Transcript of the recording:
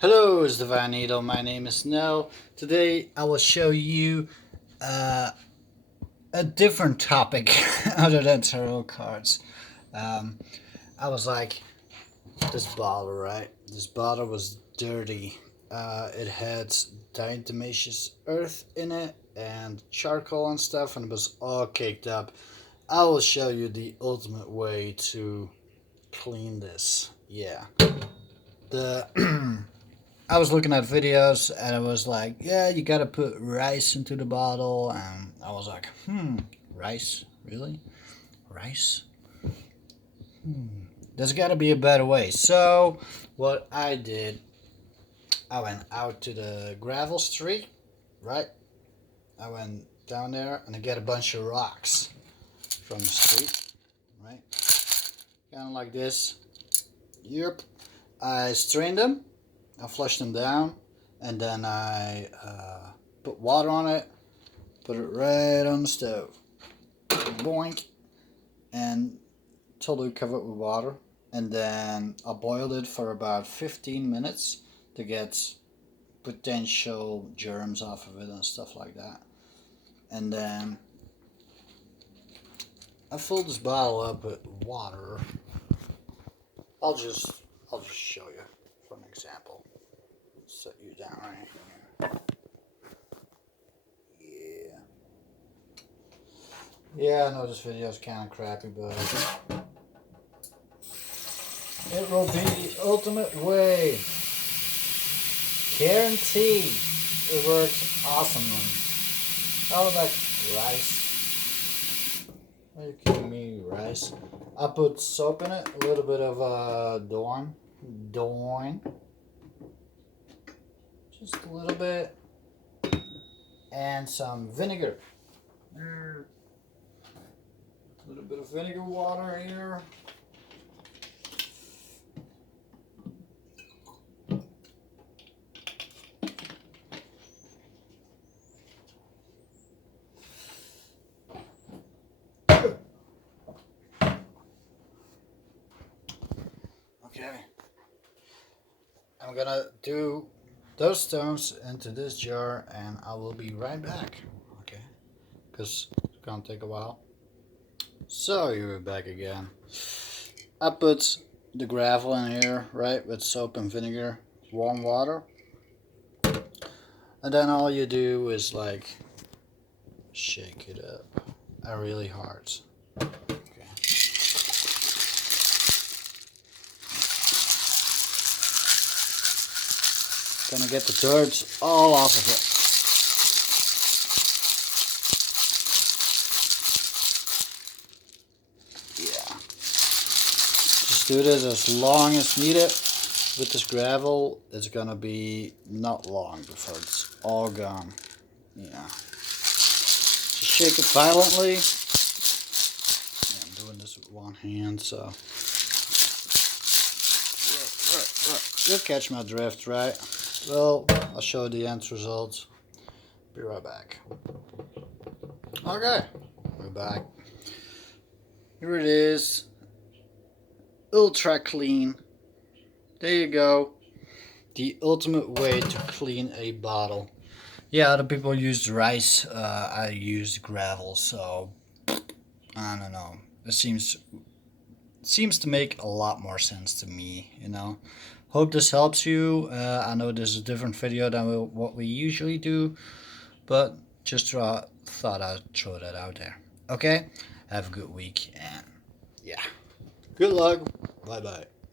Hello, it's Divine Needle. My name is Nell. Today I will show you uh, a different topic other than tarot cards. Um, I was like, this bottle, right? This bottle was dirty. It had diatomaceous earth in it and charcoal and stuff, and it was all caked up. I will show you the ultimate way to clean this. Yeah. The I was looking at videos and it was like, yeah, you gotta put rice into the bottle, and I was like, rice, really, rice? There's gotta be a better way. So what I did, I went out to the gravel street, right? I went down there and I get a bunch of rocks from the street, right? Kind of like this. Yep. I strained them, I flushed them down, and then I put water on it, put it right on the stove, boink, and totally cover it with water. And then I boiled it for about 15 minutes to get potential germs off of it and stuff like that. And then I filled this bottle up with water. I'll just show you for an example. Set you down right here. Yeah, I know this video is kind of crappy, but it will be the ultimate way. Guaranteed. It works awesomely. How about rice? Are you kidding me? Rice. I put soap in it, a little bit of Dawn, just a little bit, and some vinegar. A little bit of vinegar water here. Okay. I'm gonna do those stones into this jar and I will be right back. Okay. Because it's gonna take a while. So you're back again. I put the gravel in here, right, with soap and vinegar, warm water. And then all you do is like shake it up really hard. Okay. Gonna get the dirt all off of it. Yeah. Just do this as long as needed. With this gravel, it's gonna be not long before it's all gone. Yeah. Just shake it violently. Yeah, I'm doing this with one hand, so you'll catch my drift, right? Well, I'll show you the end results. Be right back. Okay, we're back. Here it is. Ultra clean. There you go. The ultimate way to clean a bottle. Yeah, other people used rice. I used gravel, so I don't know. It seems to make a lot more sense to me, you know. Hope this helps you. I know this is a different video than what we usually do, but just thought I'd throw that out there. Okay? Have a good week, and yeah. Good luck. Bye-bye.